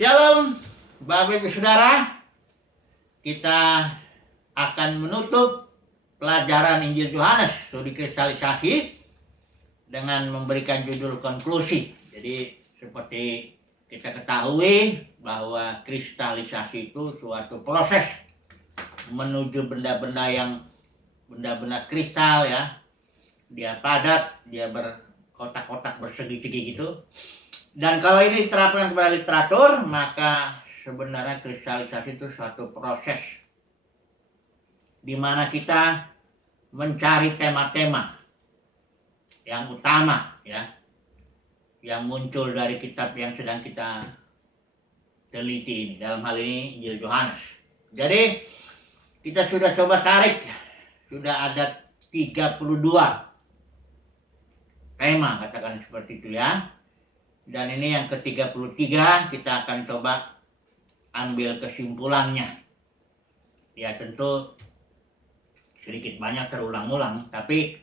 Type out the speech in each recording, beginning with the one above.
Shalom, Bapak Ibu Saudara. Kita akan menutup pelajaran Injil Yohanes studi kristalisasi dengan memberikan judul konklusi. Jadi seperti kita ketahui bahwa kristalisasi itu suatu proses menuju benda-benda kristal ya. Dia padat, dia berkotak-kotak bersegi-segi gitu. Dan kalau ini diterapkan kepada literatur, maka sebenarnya kristalisasi itu suatu proses di mana kita mencari tema-tema yang utama ya, yang muncul dari kitab yang sedang kita teliti ini, dalam hal ini Injil Yohanes. Jadi kita sudah coba tarik, sudah ada 32 tema, katakan seperti itu ya. Dan ini yang ke-33, kita akan coba ambil kesimpulannya. Ya tentu sedikit banyak terulang-ulang, tapi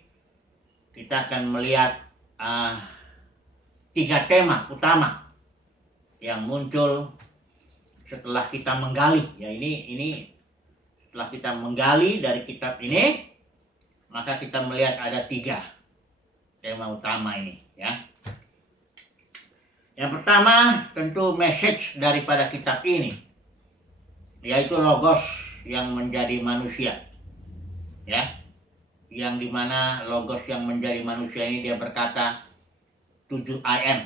kita akan melihat 3 tema utama yang muncul setelah kita menggali. Ya ini setelah kita menggali dari kitab ini, maka kita melihat ada 3 tema utama ini ya. Yang pertama tentu message daripada kitab ini, yaitu logos yang menjadi manusia ya, yang dimana logos yang menjadi manusia ini dia berkata 7 I am,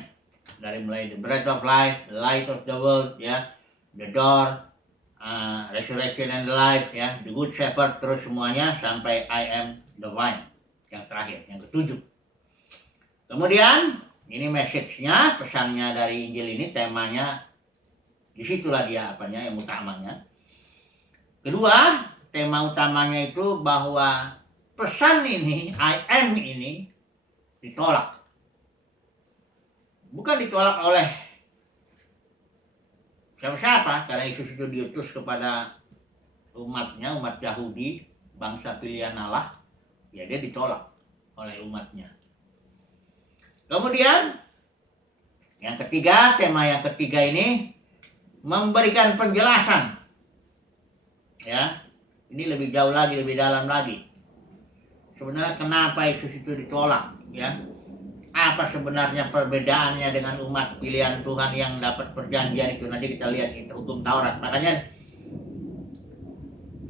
dari mulai the bread of life, the light of the world ya, the door, resurrection and the life ya, the good shepherd, terus semuanya sampai I am the vine yang terakhir, yang ke-7. Kemudian ini message-nya, pesannya dari Injil ini, temanya, disitulah dia apanya yang utamanya. Kedua, tema utamanya itu bahwa pesan ini, I am ini, ditolak. Bukan ditolak oleh siapa-siapa, karena Yesus itu diutus kepada umatnya, umat Yahudi, bangsa pilihan Allah, ya dia ditolak oleh umatnya. Kemudian yang ketiga, tema yang ketiga ini memberikan penjelasan ya. Ini lebih jauh lagi, lebih dalam lagi. Sebenarnya kenapa Yesus itu ditolak ya? Apa sebenarnya perbedaannya dengan umat pilihan Tuhan yang dapat perjanjian itu? Nanti kita lihat itu hukum Taurat. Makanya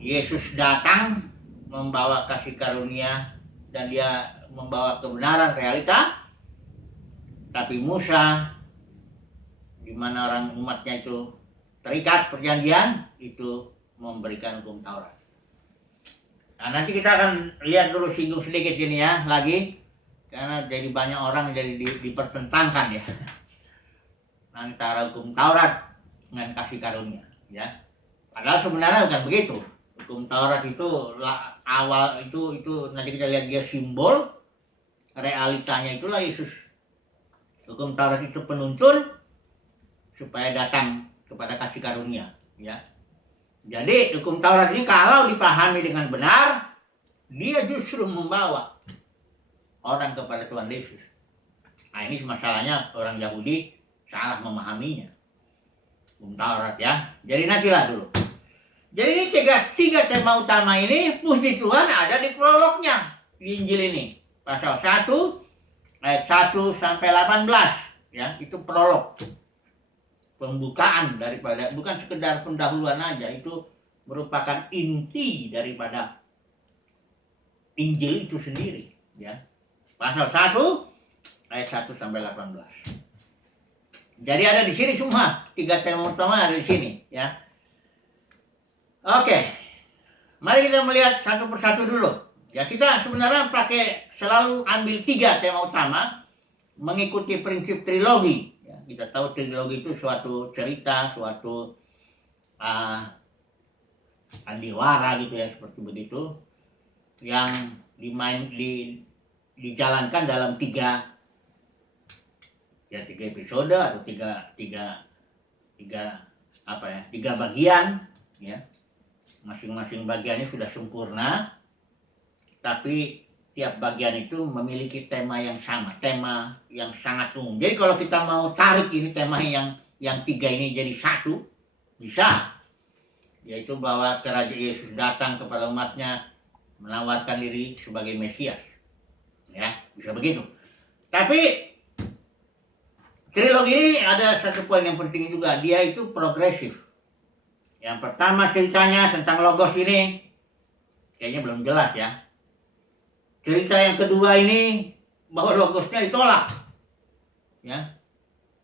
Yesus datang membawa kasih karunia dan dia membawa kebenaran realita. Tapi Musa, di mana orang umatnya itu terikat perjanjian, itu memberikan hukum Taurat. Nah, nanti kita akan lihat dulu, singgung sedikit ini ya lagi, karena jadi banyak orang jadi dipertentangkan ya antara hukum Taurat dengan kasih karunia ya. Padahal sebenarnya bukan begitu. Hukum Taurat itu awal itu nanti kita lihat dia simbol, realitanya itulah Yesus. Hukum Taurat itu penuntun supaya datang kepada kasih karunia ya. Jadi hukum Taurat ini kalau dipahami dengan benar, dia justru membawa orang kepada Tuhan Yesus. Nah ini masalahnya orang Yahudi salah memahaminya hukum Taurat ya. Jadi nantilah dulu. Jadi ini tiga tema utama ini, puji Tuhan, ada di prolognya di Injil ini. Pasal 1 ayat 1 sampai 18 ya, itu prolog. Pembukaan daripada, bukan sekedar pendahuluan aja, itu merupakan inti daripada Injil itu sendiri ya. Pasal 1 ayat 1 sampai 18. Jadi ada di sini semua, 3 tema utama ada di sini ya. Oke. Mari kita melihat satu persatu dulu. Ya kita sebenarnya selalu ambil 3 tema utama mengikuti prinsip trilogi. Ya, kita tahu trilogi itu suatu cerita, suatu sandiwara gitu ya, seperti begitu, yang dijalankan dalam 3 episode atau 3 bagian ya. Masing-masing bagiannya sudah sempurna, tapi tiap bagian itu memiliki tema yang sama, tema yang sangat umum. Jadi kalau kita mau tarik ini tema yang yang tiga ini jadi satu? Bisa. Yaitu bahwa kerajaan Yesus datang kepada umatnya menawarkan diri sebagai Mesias. Ya, bisa begitu. Tapi trilogi ini ada satu poin yang penting juga, dia itu progresif. Yang pertama ceritanya tentang Logos ini kayaknya belum jelas ya. Cerita yang kedua ini bahwa Logosnya ditolak. Ya.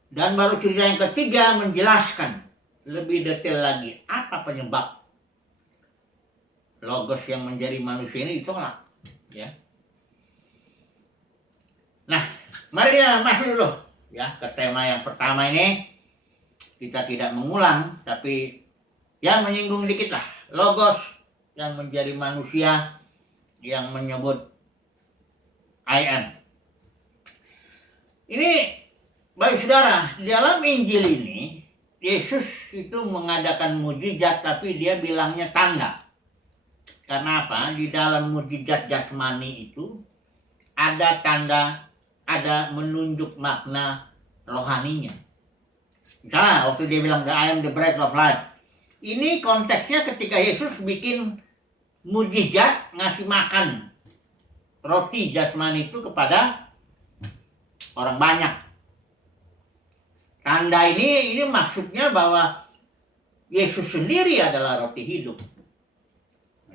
Dan baru cerita yang ketiga menjelaskan lebih detail lagi apa penyebab Logos yang menjadi manusia ini ditolak. Ya. Nah, mari kita masuk dulu ya ke tema yang pertama ini. Kita tidak mengulang, tapi ya menyinggung dikit lah. Logos yang menjadi manusia yang menyebut I am. Ini baik saudara, dalam Injil ini Yesus itu mengadakan mujizat, tapi dia bilangnya tanda. Karena apa? Di dalam mujizat jasmani itu ada tanda, ada menunjuk makna rohaninya. Misalnya waktu dia bilang I am the bread of life. Ini konteksnya ketika Yesus bikin mujizat ngasih makan roti jasmani itu kepada orang banyak. Tanda ini maksudnya bahwa Yesus sendiri adalah roti hidup.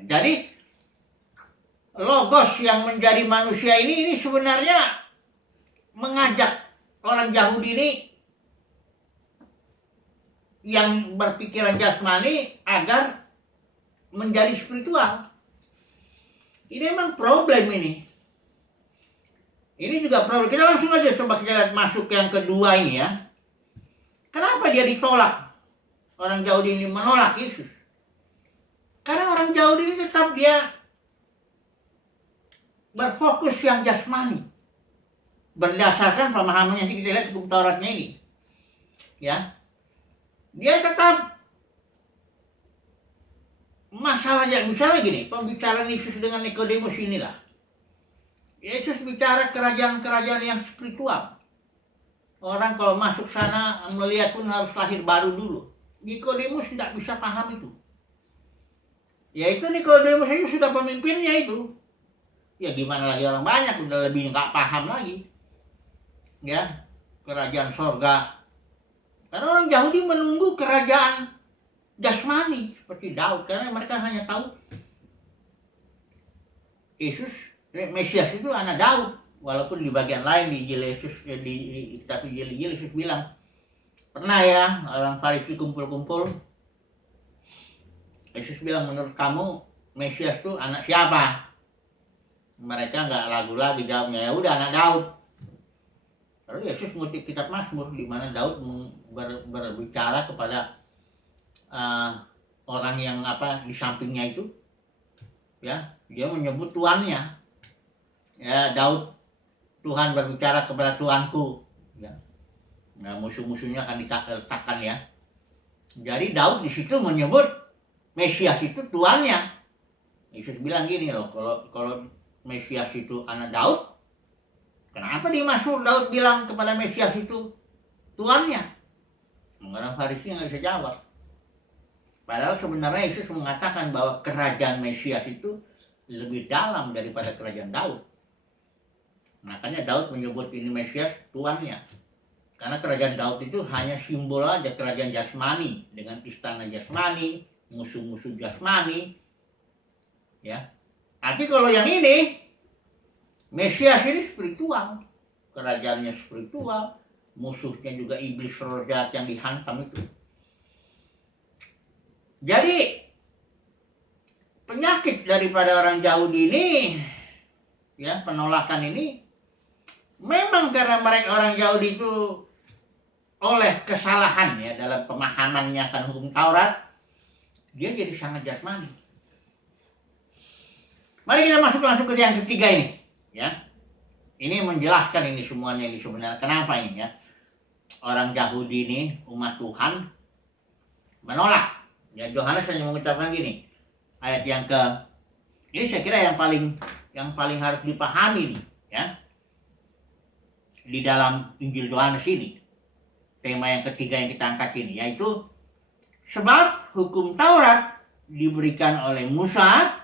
Jadi Logos yang menjadi manusia ini sebenarnya mengajak orang Yahudi ini yang berpikiran jasmani agar menjadi spiritual. Ini memang problem ini. Ini juga problem. Kita langsung aja coba kita lihat masuk yang kedua ini ya. Kenapa dia ditolak? Orang Yahudi ini menolak Yesus. Karena orang Yahudi ini tetap dia berfokus yang jasmani. Berdasarkan pemahaman yang kita lihat hukum Tauratnya ini. Ya. Dia tetap masalahnya, misalnya gini, pembicaraan Yesus dengan Nikodemus inilah. Yesus bicara kerajaan-kerajaan yang spiritual. Orang kalau masuk sana melihat pun harus lahir baru dulu. Nikodemus tidak bisa paham itu. Ya itu Nikodemus itu sudah pemimpinnya itu. Ya gimana lagi orang banyak udah lebih nggak paham lagi. Ya, kerajaan sorga. Karena orang Yahudi menunggu kerajaan jasmani seperti Daud, karena mereka hanya tahu Yesus Mesias itu anak Daud. Walaupun di bagian lain di Injil Yesus, di kitab Injil Yesus bilang, pernah ya orang Farisi kumpul-kumpul, Yesus bilang menurut kamu Mesias itu anak siapa? Mereka nggak ragu lagi jawabnya, ya udah anak Daud. Lalu Yesus ngutip kitab Mazmur di mana Daud berbicara kepada orang yang di sampingnya itu, ya dia menyebut tuannya, ya Daud. Tuhan berbicara kepada Tuanku, ya. Nah, musuh-musuhnya akan diletakkan ya. Jadi Daud di situ menyebut Mesias itu tuannya. Yesus bilang gini loh, kalau Mesias itu anak Daud, kenapa di Mazmur Daud bilang kepada Mesias itu tuannya? Orang Farisi nggak bisa jawab. Padahal sebenarnya Yesus mengatakan bahwa kerajaan Mesias itu lebih dalam daripada kerajaan Daud. Makanya Daud menyebut ini Mesias tuannya. Karena kerajaan Daud itu hanya simbol aja kerajaan jasmani. Dengan istana jasmani, musuh-musuh jasmani. Ya. Tapi kalau yang ini, Mesias ini spiritual. Kerajaannya spiritual. Musuhnya juga iblis roh jahat yang dihantam itu. Jadi, penyakit daripada orang Yahudi ini, ya penolakan ini, memang karena mereka orang Yahudi itu oleh kesalahan ya dalam pemahamannya akan hukum Taurat, dia jadi sangat jasmani. Mari kita masuk langsung ke yang ketiga ini, ya. Ini menjelaskan ini semuanya ini sebenarnya kenapa ini ya. Orang Yahudi ini umat Tuhan menolak. Ya Yohanes hanya mengucapkan gini. Ayat yang ini saya kira yang paling harus dipahami nih, ya. Di dalam Injil Yohanes ini. tema yang ketiga yang kita angkat ini, yaitu sebab hukum Taurat diberikan oleh Musa,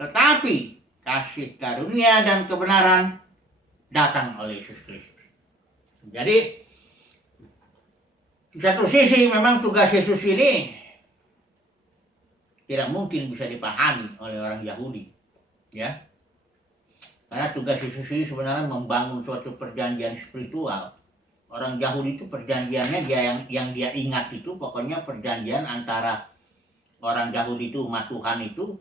tetapi kasih karunia dan kebenaran datang oleh Yesus Kristus. Jadi di satu sisi memang tugas Yesus ini tidak mungkin bisa dipahami oleh orang Yahudi, ya. Karena tugas Yesus ini sebenarnya membangun suatu perjanjian spiritual. Orang Yahudi itu perjanjiannya yang dia ingat itu pokoknya perjanjian antara orang Yahudi itu umat Tuhan itu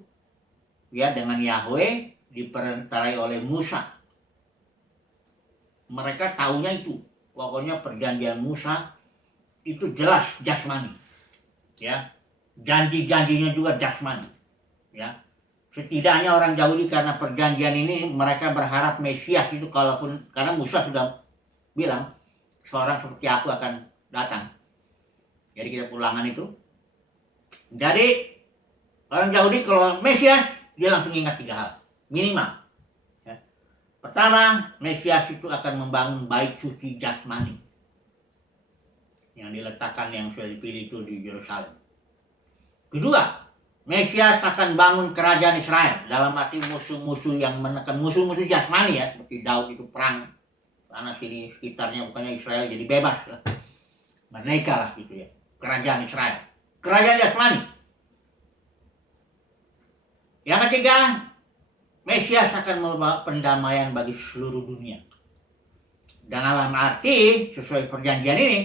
ya dengan Yahweh diperantarai oleh Musa. Mereka tahunya itu pokoknya perjanjian Musa itu jelas jasmani, ya, janji-janjinya juga jasmani, ya. Setidaknya orang Yahudi karena perjanjian ini mereka berharap Mesias itu karena Musa sudah bilang seorang seperti aku akan datang. Jadi kita Ulangan itu. Jadi orang Yahudi kalau Mesias dia langsung ingat 3 hal minimal. Ya. Pertama, Mesias itu akan membangun bait suci jasmani yang diletakkan yang sudah dipilih itu di Yerusalem. Kedua, Mesias akan bangun kerajaan Israel dalam arti musuh-musuh yang menekan musuh-musuh jasmani ya, seperti Daud itu perang karena sini sekitarnya bukannya Israel jadi bebas lah, merdeka lah gitu ya, kerajaan Israel, kerajaan jasmani. Yang ketiga, Mesias akan membawa pendamaian bagi seluruh dunia. Dan dalam arti sesuai perjanjian ini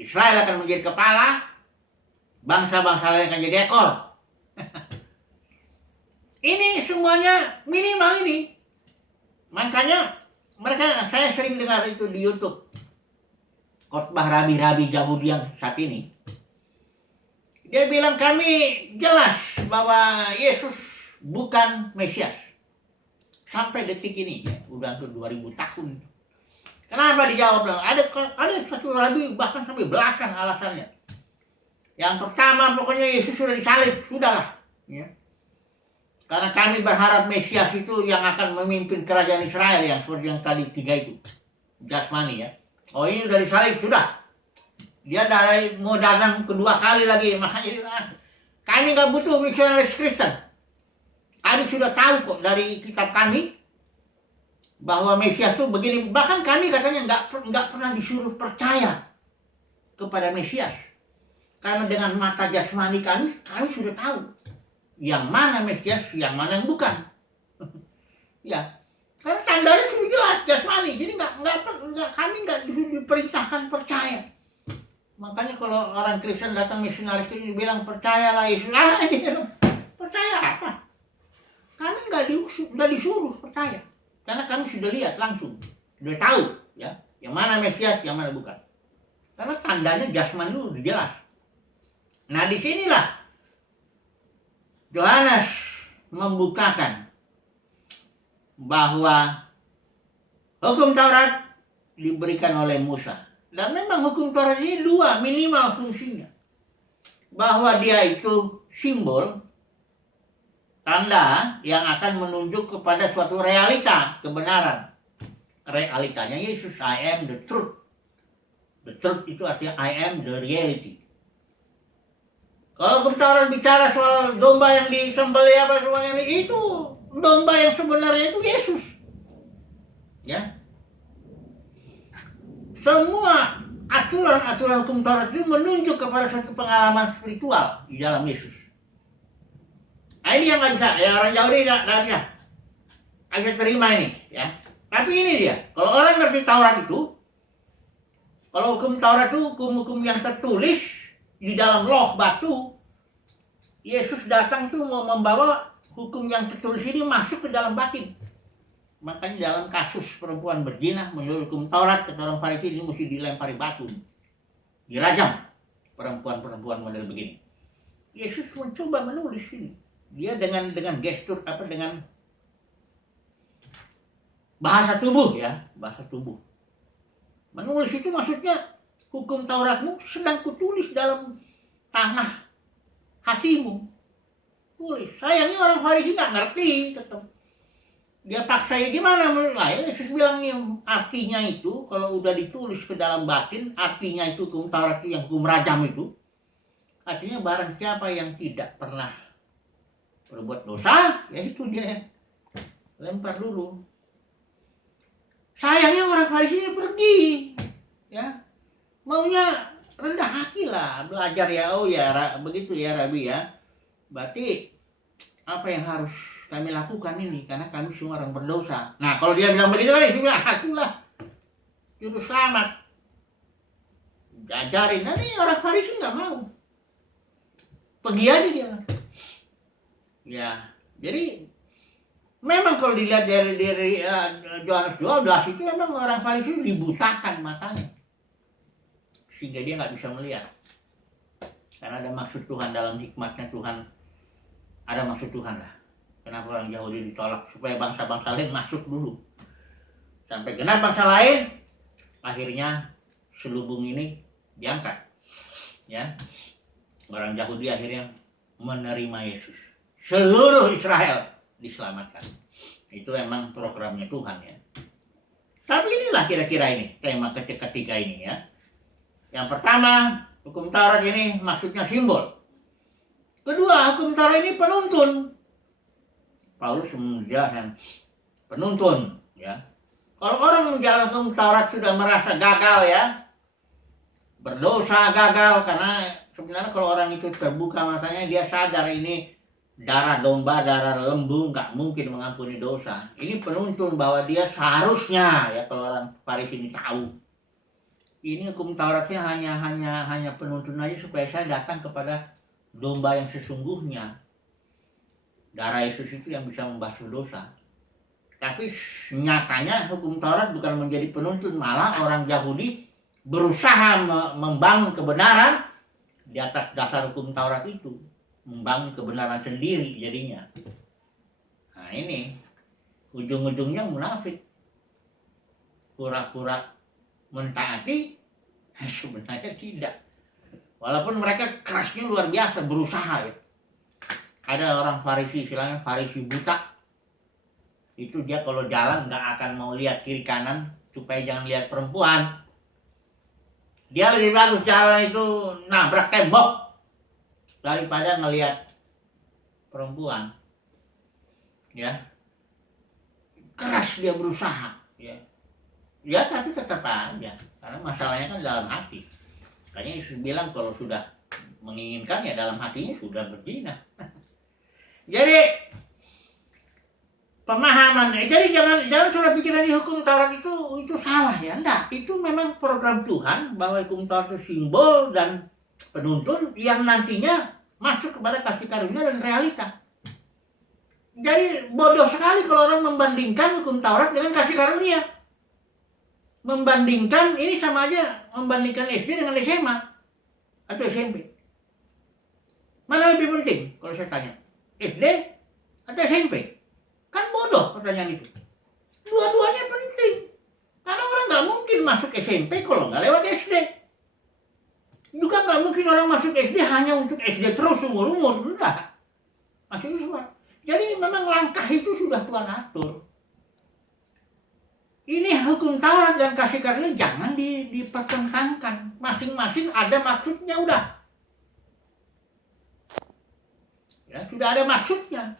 Israel akan menjadi kepala, bangsa-bangsa lain akan jadi ekor. Ini semuanya minimal ini. Makanya saya sering dengar itu di YouTube khotbah rabi-rabi Yahudi yang saat ini. Dia bilang kami jelas bahwa Yesus bukan Mesias sampai detik ini ya, udah 2000 tahun. Kenapa dijawab? Ada satu rabi bahkan sampai belasan alasannya. Yang pertama pokoknya Yesus sudah disalib, sudahlah. Ya. Karena kami berharap Mesias itu yang akan memimpin kerajaan Israel yang seperti yang tadi 3 itu. Jasmani ya. Oh ini udah disalib, sudah. Dia mau datang kedua kali lagi. Makanya kami gak butuh misionaris Kristen. Kami sudah tahu kok dari kitab kami bahwa Mesias itu begini. Bahkan kami katanya nggak pernah disuruh percaya kepada Mesias. Karena dengan mata jasmani kami sudah tahu yang mana Mesias, yang mana yang bukan. Ya, karena tandanya sudah jelas jasmani. Jadi kami nggak diperintahkan percaya. Makanya kalau orang Kristen datang misionaris ini bilang percayalah Yesus, percaya apa? Kami nggak disuruh percaya, karena kami sudah lihat langsung, sudah tahu ya, yang mana Mesias, yang mana bukan. Karena tandanya jasmani itu udah jelas. Nah disinilah Yohanes membukakan bahwa hukum Taurat diberikan oleh Musa. Dan memang hukum Taurat ini 2 minimal fungsinya. Bahwa dia itu simbol, tanda yang akan menunjuk kepada suatu realita, kebenaran. Realitanya Yesus, I am the truth. The truth itu artinya I am the reality. Kalau hukum Taurat bicara soal domba yang disembelih apa semuanya itu domba yang sebenarnya itu Yesus. Ya. Semua aturan-aturan hukum Taurat itu menunjuk kepada suatu pengalaman spiritual di dalam Yesus. Nah ini yang nggak bisa, ya orang Yahudi nggak bisa terima ini, ya. Tapi ini dia, kalau orang ngerti Taurat itu, kalau hukum Taurat itu hukum-hukum yang tertulis di dalam loh batu, Yesus datang tuh mau membawa hukum yang tertulis ini masuk ke dalam batin. Makanya dalam kasus perempuan berzina menurut hukum Taurat, kata orang Farisi ini mesti dilempari batu, dirajam perempuan-perempuan model begini. Yesus mencoba menulis ini. Dia dengan gestur dengan bahasa tubuh ya, bahasa tubuh. Menulis itu maksudnya hukum Tauratmu sedang kutulis dalam tanah hatimu. Tulis. Sayangnya orang Farisi nggak ngerti tetap. dia paksain gimana menurut saya? Yesus bilang nih, artinya itu kalau udah ditulis ke dalam batin, artinya itu hukum Taurat yang hukum rajam itu, artinya barang siapa yang tidak pernah berbuat dosa, ya itu dia lempar dulu. Sayangnya orang Farisi ini pergi, ya maunya rendah hati lah, belajar ya, oh ya begitu ya Rabi ya. Berarti apa yang harus kami lakukan ini, karena kami semua orang berdosa. Nah kalau dia bilang begitu kan, dia bilang akulah juru selamat, ajarin. Nah ini orang Farisi nggak mau, pergi aja dia. Ya jadi memang kalau dilihat dari Yohanes 12 itu memang orang Farisi dibutakan matanya, sehingga dia nggak bisa melihat. Karena ada maksud Tuhan, dalam hikmatnya Tuhan ada maksud Tuhan lah. Kenapa orang Yahudi ditolak? Supaya bangsa-bangsa lain masuk dulu. Sampai genap bangsa lain, akhirnya selubung ini diangkat. Ya, orang Yahudi akhirnya menerima Yesus. Seluruh Israel diselamatkan. Itu memang programnya Tuhan ya. Tapi inilah kira-kira ini tema ketiga ini ya. Yang pertama, hukum Taurat ini maksudnya simbol. Kedua, hukum Taurat ini penuntun. Paulus menjelaskan penuntun ya. Kalau orang menjalankan hukum Taurat sudah merasa gagal ya, berdosa, gagal, karena sebenarnya kalau orang itu terbuka matanya, dia sadar ini darah domba, darah lembu nggak mungkin mengampuni dosa. Ini penuntun bahwa dia seharusnya ya, kalau orang Farisi ini tahu. Ini hukum Tauratnya hanya penuntun aja supaya saya datang kepada domba yang sesungguhnya. Darah Yesus itu yang bisa membasuh dosa. Tapi nyatanya hukum Taurat bukan menjadi penuntun, malah orang Yahudi berusaha membangun kebenaran di atas dasar hukum Taurat itu. Membangun kebenaran sendiri jadinya. Nah ini ujung-ujungnya munafik, pura-pura mentaati, sebenarnya tidak. Walaupun mereka kerasnya luar biasa, berusaha ya. Ada orang Farisi, istilahnya Farisi buta, itu dia kalau jalan nggak akan mau lihat kiri kanan supaya jangan lihat perempuan. Dia lebih bagus jalan itu nabrak tembok daripada ngelihat perempuan. Ya, keras dia berusaha ya. Ya tapi tetap aja, karena masalahnya kan dalam hati. Makanya Yesus bilang kalau sudah menginginkan ya dalam hatinya sudah berzina. Jadi pemahaman, jadi jangan sudah pikiran di hukum Taurat itu salah ya. Enggak, itu memang program Tuhan bahwa hukum Taurat itu simbol dan penuntun yang nantinya masuk kepada kasih karunia dan realita. Jadi bodoh sekali kalau orang membandingkan hukum Taurat dengan kasih karunia. Membandingkan ini sama aja membandingkan SD dengan SMA atau SMP. Mana lebih penting kalau saya tanya? SD atau SMP? Kan bodoh pertanyaan itu. Dua-duanya penting. Karena orang nggak mungkin masuk SMP kalau nggak lewat SD. Juga nggak mungkin orang masuk SD hanya untuk SD terus umur-umur. Enggak. Masuk semua. Jadi memang langkah itu sudah Tuhan atur. Ini hukum Taurat dan kasih karunia jangan dipertentangkan. Masing-masing ada maksudnya udah. Ya, sudah ada maksudnya.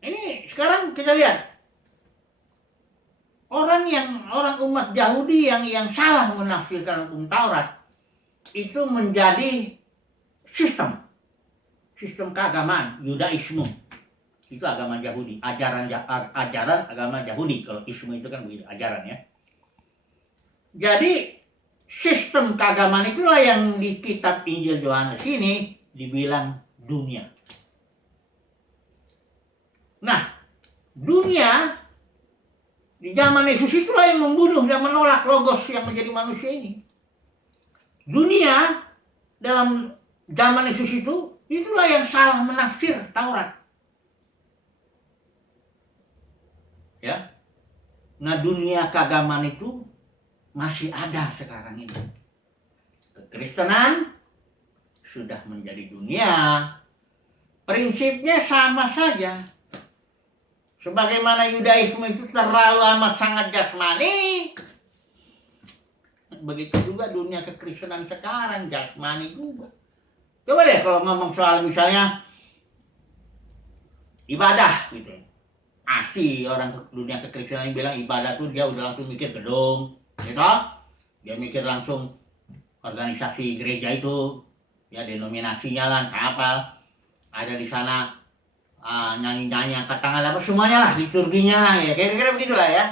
Ini sekarang kita lihat. Orang umat Yahudi yang salah menafsirkan hukum Taurat itu menjadi sistem keagamaan Yudaisme. Itu agama Yahudi, ajaran agama Yahudi. Kalau isme itu kan begitu, ajaran ya. Jadi sistem keagamaan itulah yang di kitab Injil Yohanes ini dibilang dunia. Nah, dunia di zaman Yesus itulah yang membunuh dan menolak logos yang menjadi manusia ini. Dunia dalam zaman Yesus itulah yang salah menafsir Taurat. Ya. Nah, dunia keagamaan itu masih ada sekarang ini. Kekristenan sudah menjadi dunia. Prinsipnya sama saja. Sebagaimana Yudaisme itu terlalu amat sangat jasmani, begitu juga dunia kekristenan sekarang jasmani juga. Coba deh kalau ngomong soal misalnya ibadah gitu. Asli orang dunia kekristenan bilang ibadah tuh dia udah langsung mikir gedung, gitu. Dia mikir langsung organisasi gereja itu, ya denominasinya lah, apa ada di sana, nyanyi-nyanyi angkat tangan apa semuanya lah, liturginya ya kira-kira begitulah ya.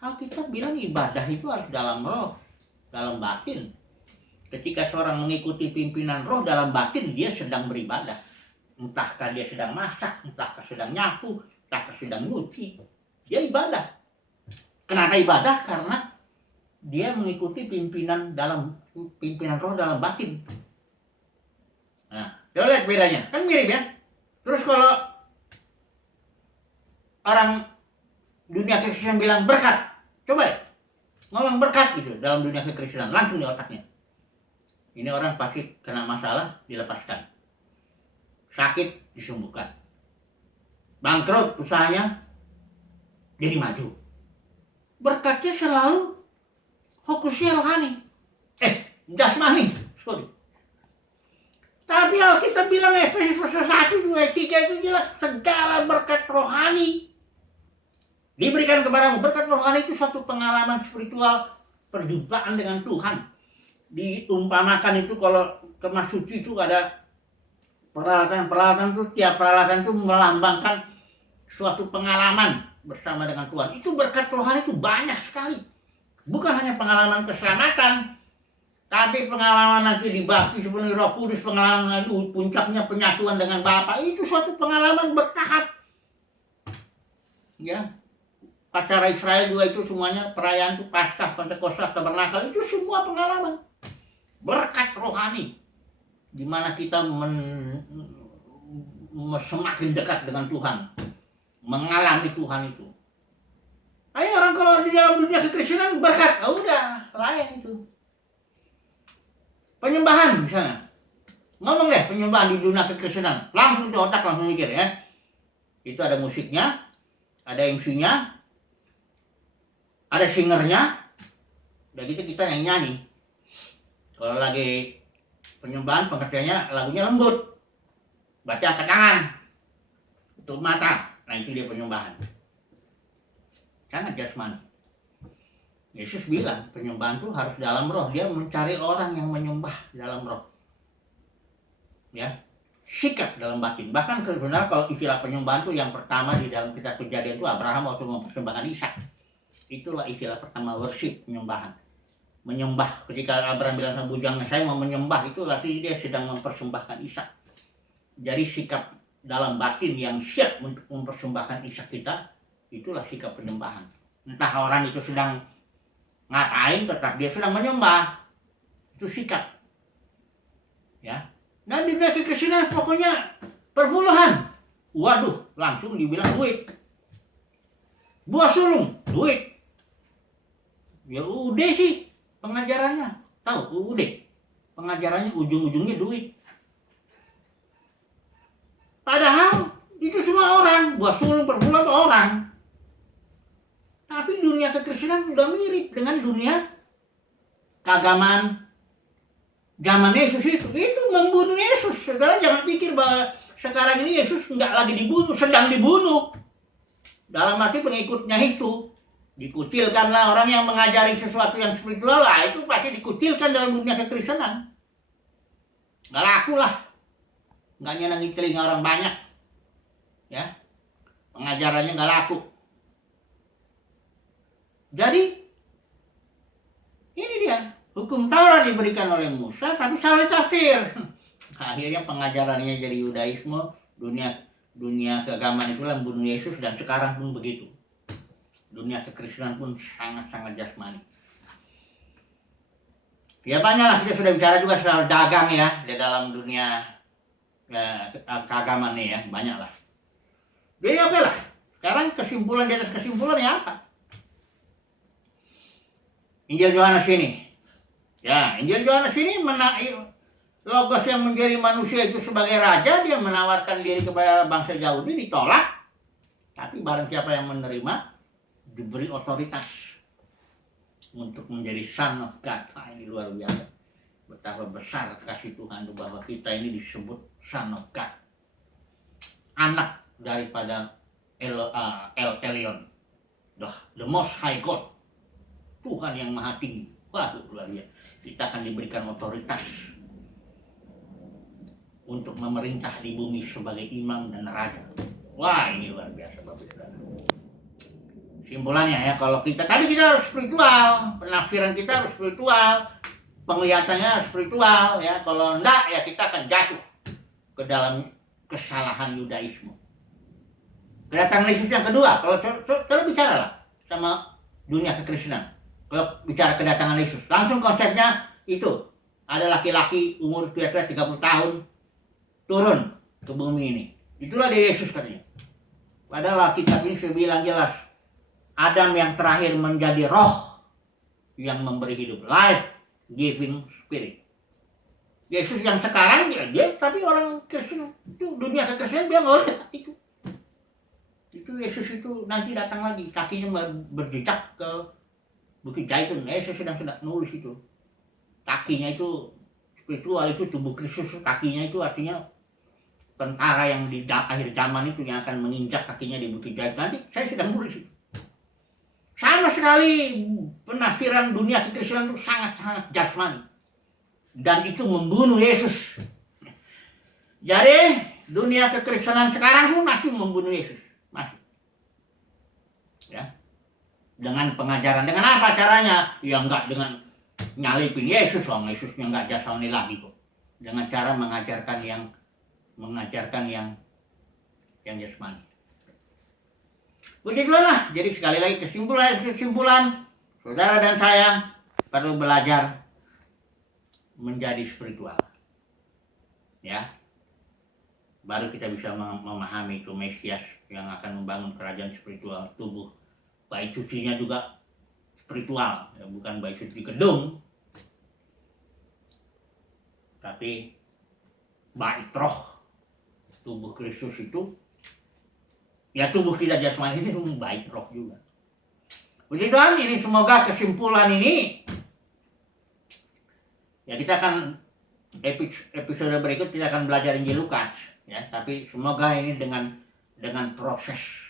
Alkitab bilang ibadah itu harus dalam roh, dalam batin. Ketika seorang mengikuti pimpinan roh dalam batin, dia sedang beribadah. Entahkah dia sedang masak, entahkah sedang nyapu, entahkah sedang nyuci, dia ibadah. Kenapa ibadah? Karena dia mengikuti pimpinan roh dalam batin. Nah, coba lihat bedanya, kan mirip ya. Terus kalau orang dunia kekristenan bilang berkat, coba deh ngomong berkat gitu dalam dunia kekristenan, langsung di otaknya. Ini orang pasti kena masalah, dilepaskan. Sakit, disembuhkan. Bangkrut usahanya, jadi maju. Berkatnya selalu fokusnya rohani. Jasmani, sorry. Tapi kalau kita bilang Efesus pasal 1, 2, 3 itu jelas segala berkat rohani diberikan kepadamu. Berkat rohani itu suatu pengalaman spiritual, perjumpaan dengan Tuhan. Diumpamakan itu kalau kemah suci itu ada peralatan itu, tiap peralatan itu melambangkan suatu pengalaman bersama dengan Tuhan. Itu berkat rohani itu banyak sekali. Bukan hanya pengalaman keselamatan, tapi pengalaman nanti dibaptis sepenuh Roh Kudus, pengalaman itu puncaknya penyatuan dengan Bapa. Itu suatu pengalaman bertahap. Ya. Acara Israel 2 itu semuanya perayaan itu Paskah, Pentakosta, Tabernakel, itu semua pengalaman berkat rohani di mana kita semakin dekat dengan Tuhan, mengalami Tuhan itu. Ayo orang kalau di dalam dunia kekristenan berkat, udah lain itu. Penyembahan misalnya, ngomong deh penyembahan di dunia kekristenan, langsung di otak langsung mikir ya. Itu ada musiknya, ada MC-nya, ada singernya, udah gitu kita yang nyanyi. Kalau lagi penyembahan pengertiannya lagunya lembut, berarti angkat tangan, tutup mata, nah itu dia penyembahan. Sangat jasmani. Yesus bilang penyembahan itu harus dalam roh. Dia mencari orang yang menyembah dalam roh. Ya, sikap dalam batin. Bahkan sebenarnya kalau istilah penyembahan itu yang pertama di dalam kitab Kejadian itu Abraham waktu mempersembahkan Ishak. Itulah istilah pertama, worship, penyembahan. Menyembah, ketika Abraham bilang sama bujangnya, saya mau menyembah, itu artinya dia sedang mempersembahkan Ishak. Jadi sikap dalam batin yang siap untuk mempersembahkan Ishak kita, itulah sikap penyembahan. Entah orang itu sedang ngapain, tetap dia sedang menyembah. Itu sikap. Ya. Nah di dunia kekristenan pokoknya perpuluhan. Waduh, langsung dibilang duit. Buah sulung, duit. Ya udah sih pengajarannya. Tahu, udah. Pengajarannya ujung-ujungnya duit. Padahal itu semua orang, buah sulung perpuluhan itu orang. Tapi dunia kekristenan udah mirip dengan dunia keagamaan zaman Yesus itu membunuh Yesus. Saudara jangan pikir bahwa sekarang ini Yesus nggak lagi dibunuh, sedang dibunuh. Dalam arti pengikutnya itu dikucilkanlah. Orang yang mengajari sesuatu yang spiritual lah itu pasti dikucilkan dalam dunia kekristenan. Nggak laku lah, nggak nyenangin telinga orang banyak. Ya, pengajarannya nggak laku. Jadi ini dia, hukum Taurat diberikan oleh Musa tapi salah tafsir. Akhirnya pengajarannya jadi Yudaisme, dunia keagamaan itu membunuh Yesus, dan sekarang pun begitu. Dunia kekristenan pun sangat-sangat jasmani. Ya banyaklah, kita sudah bicara juga soal dagang ya di dalam dunia keagamaan ini ya, banyaklah. Jadi oke lah, sekarang kesimpulan di atas kesimpulan ya apa? Injil Yohanes ini. Ya, Injil Yohanes ini Logos yang menjadi manusia itu sebagai raja, dia menawarkan diri kepada bangsa Yahudi, ditolak. Tapi barang siapa yang menerima, diberi otoritas untuk menjadi son of God. Nah, ini luar biasa. Betapa besar kasih Tuhan bahwa kita ini disebut son of God. Anak daripada El Elyon. The Most High God. Tuhan yang maha tinggi. Waduh, luar biasa. Kita akan diberikan otoritas untuk memerintah di bumi sebagai imam dan raja. Wah, ini luar biasa Bapak Saudara. Simpulannya ya, kalau kita harus spiritual, penafsiran kita harus spiritual, penglihatannya harus spiritual ya. Kalau enggak ya kita akan jatuh ke dalam kesalahan Yudaisme. Kedatangan Yesus yang kedua, kalau bicara lah sama dunia kekristenan. Kalau bicara kedatangan Yesus, langsung konsepnya itu ada laki-laki umur kira-kira 30 tahun turun ke bumi ini. Itulah dia Yesus katanya. Padahal kitab ini saya bilang jelas, Adam yang terakhir menjadi roh yang memberi hidup, life giving spirit. Yesus yang sekarang dia tapi orang Kristen itu dunia kekristenan dia nggak lihat itu. Itu Yesus itu nanti datang lagi, kakinya berjejak ke Bukit Zaitun. Yesus sedang nulis itu. Kakinya itu spiritual, itu tubuh Kristus. Kakinya itu artinya tentara yang di akhir zaman itu yang akan menginjak kakinya di Bukit Zaitun. Nanti saya sedang nulis itu. Sama sekali penafsiran dunia kekristenan itu sangat-sangat jasmani. Dan itu membunuh Yesus. Jadi dunia kekristenan sekarang pun masih membunuh Yesus. Masih. Ya. Dengan pengajaran, dengan apa caranya? Ya enggak dengan nyalipin Yesus, Yesusnya enggak jasmani lagi kok. Dengan cara mengajarkan yang jasmani. Begitulah. Jadi sekali lagi kesimpulan, saudara dan saya perlu belajar menjadi spiritual. Ya. Baru kita bisa memahami itu Mesias yang akan membangun kerajaan spiritual tubuh. Bait sucinya juga spiritual, ya, bukan bait suci gedung, tapi bait roh. Tubuh Kristus itu, ya tubuh kita jasmani ini bait roh juga. Begitu kan, ini semoga kesimpulan ini, ya kita akan episode berikut kita akan belajar Injil Lukas, ya. Tapi semoga ini dengan proses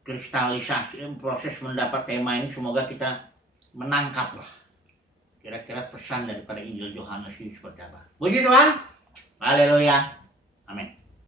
kristalisasi, proses mendapat tema ini, semoga kita menangkap lah kira-kira pesan daripada Injil Yohanes ini seperti apa. Puji Tuhan, haleluya, amin.